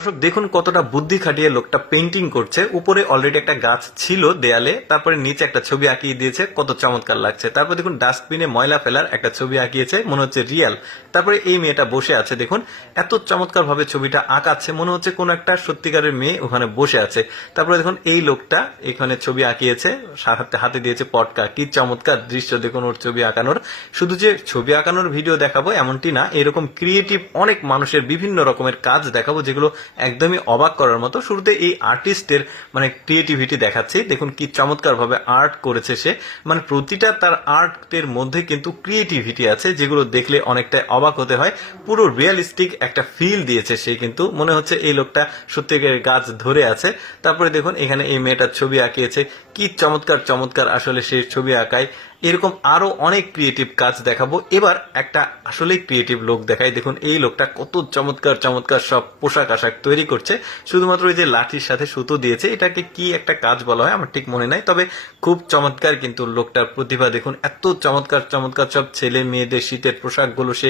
দর্শক দেখুন কতটা বুদ্ধি খাটিয়ে লোকটা পেন্টিং করছে। উপরে অলরেডি একটা গাছ ছিল দেয়ালে, তারপরে নিচে একটা ছবি আঁকিয়ে দিয়েছে, কত চমৎকার লাগছে। তারপর দেখুন ডাস্টবিনে ময়লা ফেলার একটা ছবি আঁকিয়েছে, মনে হচ্ছে রিয়েল। তারপরে এই মেয়েটা বসে আছে, দেখুন এত চমৎকার ভাবে ছবিটা আঁকাচ্ছে, মনে হচ্ছে কোন একটা সত্যিকারের মেয়ে ওখানে বসে আছে। তারপরে দেখুন এই লোকটা এখানে ছবি আঁকিয়েছে, হাতে দিয়েছে পটকা। কি চমৎকার দৃশ্য দেখুন ওর ছবি আঁকানোর। শুধু যে ছবি আঁকানোর ভিডিও দেখাবো এমনটি না, এরকম ক্রিয়েটিভ অনেক মানুষের বিভিন্ন রকমের কাজ দেখাবো যেগুলো একদমই অবাক করার মতো। শুরুতে এই আর্টিস্টের মানে ক্রিয়েটিভিটি দেখাচ্ছি, দেখুন কি চমৎকার ভাবে আর্ট করেছে সে। মানে প্রতিটা তার আর্টের মধ্যে কিন্তু ক্রিয়েটিভিটি আছে, যেগুলো দেখলে অনেকটা অবাক হতে হয়। পুরো রিয়েলিস্টিক একটা ফিল দিয়েছে সে, কিন্তু মনে হচ্ছে এই লোকটা সত্যিকার গাছ ধরে আছে। তারপরে দেখুন এখানে এই মেয়েটার ছবি আঁকিয়েছে, কি চমৎকার চমৎকার আসলে সে ছবি আঁকায়। এরকম আরো অনেক ক্রিয়েটিভ কাজ দেখাবো। এবার একটা আসলে ক্রিয়েটিভ লোক দেখাই, দেখুন এই লোকটা কত চমৎকার চমৎকার সব পোশাক আশাক তৈরি করছে। শুধুমাত্র ওই যে লাঠির সাথে সুতো দিয়েছে, এটাকে কি একটা কাজ বলা হয় আমার ঠিক মনে নাই, তবে খুব চমৎকার কিন্তু লোকটার প্রতিভা। দেখুন এত চমৎকার চমৎকার সব ছেলে মেয়েদের শীতের পোশাকগুলো সে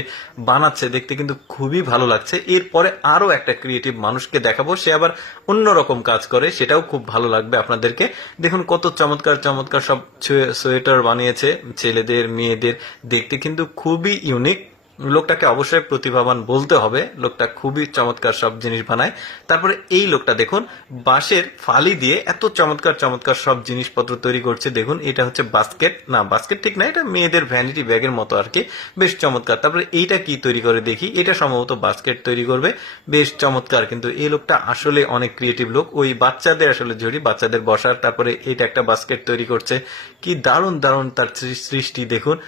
বানাচ্ছে, দেখতে কিন্তু খুবই ভালো লাগছে। এরপরে আরো একটা ক্রিয়েটিভ মানুষকে দেখাবো, সে আবার অন্যরকম কাজ করে, সেটাও খুব ভালো লাগবে আপনাদেরকে। দেখুন কত চমৎকার চমৎকার সব সোয়েটার বানিয়েছে ছেলেদের মেয়েদের, দেখতে কিন্তু খুবই ইউনিক। লোকটাকে অবশ্যই প্রতিভাবান বলতে হবে, লোকটা খুবই চমৎকার সব জিনিস বানায়। তারপরে এই লোকটা দেখুন বাঁশের ফালি দিয়ে এত চমৎকার চমৎকার সব জিনিসপত্র তৈরি করছে। দেখুন এটা হচ্ছে বাস্কেট, না বাস্কেট ঠিক না, এটা মেয়েদের ভ্যানিটি ব্যাগের মতো আর কি, বেশ চমৎকার। তারপরে এইটা কি তৈরি করে দেখি, এটা সম্ভবত বাস্কেট তৈরি করবে, বেশ চমৎকার। কিন্তু এই লোকটা আসলে অনেক ক্রিয়েটিভ লোক, ওই বাচ্চাদের আসলে ঝুড়ি বাচ্চাদের বসার। তারপরে এটা একটা বাস্কেট তৈরি করছে, কি দারুণ দারুণ তার সৃষ্টি দেখুন।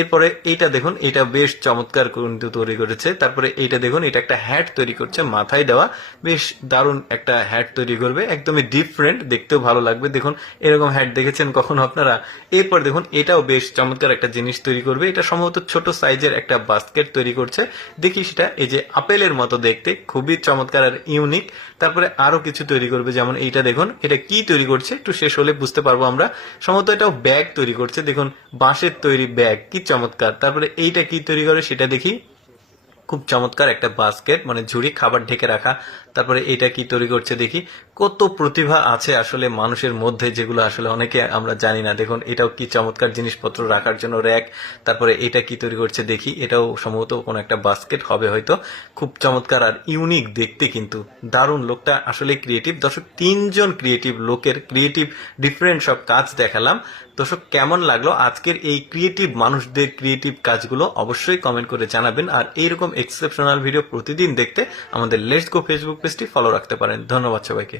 এরপরে এইটা দেখুন, এটা বেশ চমৎকার কিন্তু তৈরি করেছে। তারপরে এইটা দেখুন, এটা একটা হ্যাট তৈরি করছে মাথায় দেওয়া, বেশ দারুণ একটা হ্যাট তৈরি করবে, একদমই ডিফারেন্ট, দেখতেও ভালো লাগবে। দেখুন এরকম হ্যাট দেখেছেন কখনো আপনারা? এরপর দেখুন এটাও বেশ চমৎকার একটা জিনিস তৈরি করবে, এটা সম্ভবত ছোট সাইজের একটা বাস্কেট তৈরি করছে। দেখি সেটা, এই যে আপেলের মতো দেখতে, খুবই চমৎকার আর ইউনিক। তারপরে আরো কিছু তৈরি করবে, যেমন এইটা দেখুন, এটা কি তৈরি করছে একটু শেষ হলে বুঝতে পারবো আমরা। সম্ভবত এটাও ব্যাগ তৈরি করছে, দেখুন বাঁশের তৈরি ব্যাগ, কি চমৎকার। তারপরে এইটা কি তৈরি করে সেটা দেখি, খুব চমৎকার একটা বাস্কেট, মানে ঝুড়ি খাবার ঢেকে রাখা। তারপরে এটা কি তৈরি করছে দেখি, কত প্রতিভা আছে আসলে মানুষের মধ্যে, যেগুলো আসলে অনেকে আমরা জানি না। দেখুন এটাও কি চমৎকার, জিনিসপত্র রাখার জন্য র্যাক। তারপরে এটা কি তৈরি করছে দেখি, এটাও সম্ভবত কোনো একটা বাস্কেট হবে হয়তো। খুব চমৎকার আর ইউনিক দেখতে, কিন্তু দারুণ। লোকটা আসলে ক্রিয়েটিভ। দর্শক তিনজন ক্রিয়েটিভ লোকের ক্রিয়েটিভ ডিফারেন্ট সব কাজ দেখালাম। দর্শক কেমন লাগলো আজকের এই ক্রিয়েটিভ মানুষদের ক্রিয়েটিভ কাজগুলো অবশ্যই কমেন্ট করে জানাবেন। আর এইরকম এক্সেপশনাল ভিডিও প্রতিদিন দেখতে আমাদের লেটস গো ফেসবুক পেজটি ফলো রাখতে পারেন। ধন্যবাদ সবাইকে।